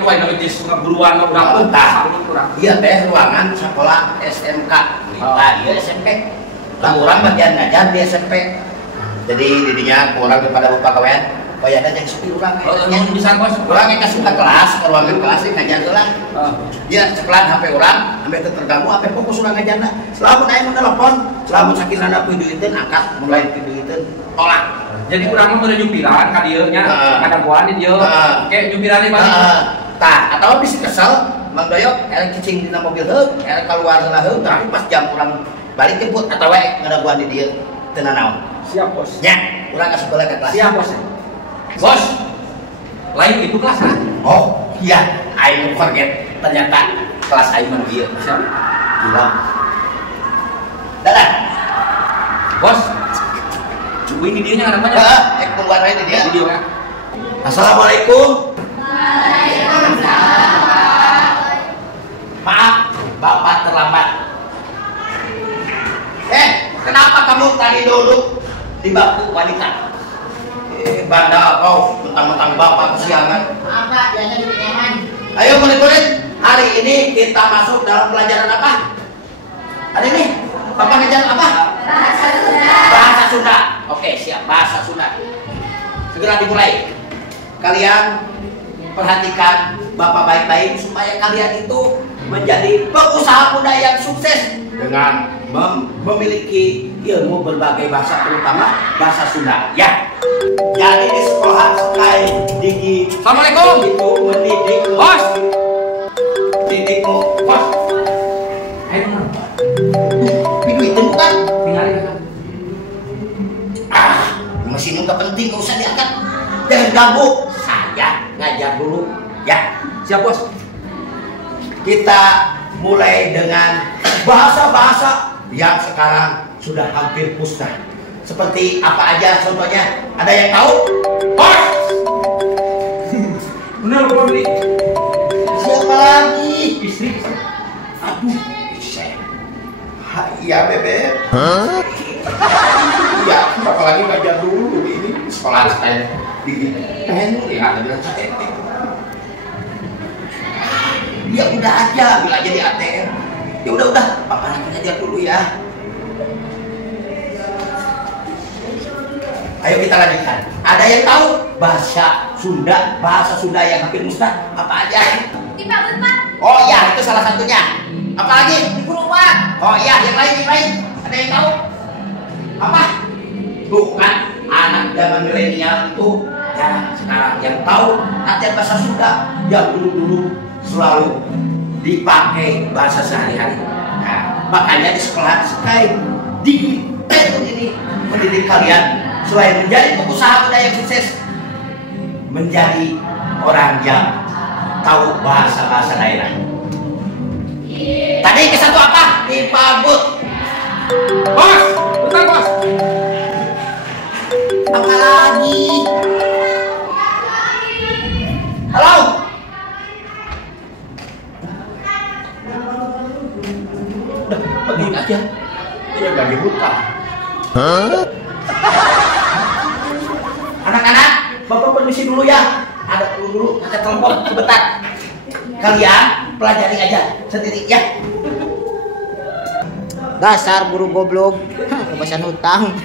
kedua yang lebih buruan udah iya teh ruangan sekolah SMK nah dia SMP lah orang bagian ngajar di SMP jadi didinya kurang daripada buka kawan oh ya ada yang sepi orang yang bisa bos orang yang kasih ke kelas ke ruangan kelas ini ngajar lah dia sekelan HP orang sampai terganggu HP fokus orang ngajar lah selalu naik telepon selalu sakit nada pidilitin angkat mulai pidilitin tolak jadi orang mau nyupiran ka dieu nya ada buan di dieu kayak nyupiran di balik tah atau bisa kesel Mang Doyok elek cicing dina mobil heuk elek keluar heula heuk tapi pas jam urang balik jemput atau we ngadaguan di dieu teu nanaon siap bos nya urang asup balik ke kelas siap bos bos lain itu kelas kan oh iya I forget ternyata kelas aing mah dieu siap gila dadah bos cuy ini dia nya namanya keluar aja dia video ya assalamualaikum maaf bapak terlambat kenapa kamu tadi duduk di bangku wanita banda kau mentang-mentang bapak kesiangan apa dianya di pinjaman ayo murid-murid hari ini kita masuk dalam pelajaran apa hari ini bapak ngajar apa bahasa Sunda oke siap bahasa Sunda segera dimulai kalian perhatikan bapak baik-baik supaya kalian itu menjadi pengusaha muda yang sukses dengan memiliki ilmu berbagai bahasa terutama bahasa Sunda ya jadi di sekolah Sky Digi assalamualaikum itu mendidik bos didikmu bos ayo video itu bukan tinggalin kan mesin nggak penting nggak usah diangkat jangan ganggu saya ngajar dulu ya siap bos kita mulai dengan bahasa-bahasa yang sekarang sudah hampir musnah seperti apa aja contohnya ada yang tahu bos bener bos ini siapa lagi istri aduh saya iya bebek iya apalagi ngajar dulu ini sekolah saya di lihat bilang saya ya udah aja bila aja di ATM ya udah papa lagi ngajar dulu ya ayo kita lanjutkan ada yang tahu bahasa Sunda yang hampir musnah apa aja di Pak Unpad oh iya itu salah satunya apa lagi di Purwokerto oh iya yang lain ada yang tahu apa bukan anak zaman milenial itu jarang sekarang yang tahu latihan bahasa Sunda yang dulu selalu dipakai bahasa sehari-hari. Nah, makanya di sekolah Sky Digi ini mendidik kalian selain menjadi pengusaha muda yang sukses, menjadi orang yang tahu bahasa-bahasa daerah. Tadi ke satu apa? Dipabut. bos bentar bos Apa lagi? Halo? Udah, pergi aja. Ini nggak dibuka. Anak-anak, bapak permisi dulu ya. Ada perlu dulu, ada telepon sebentar. Kalian pelajari aja sendiri ya. dasar guru goblok kebasan hutang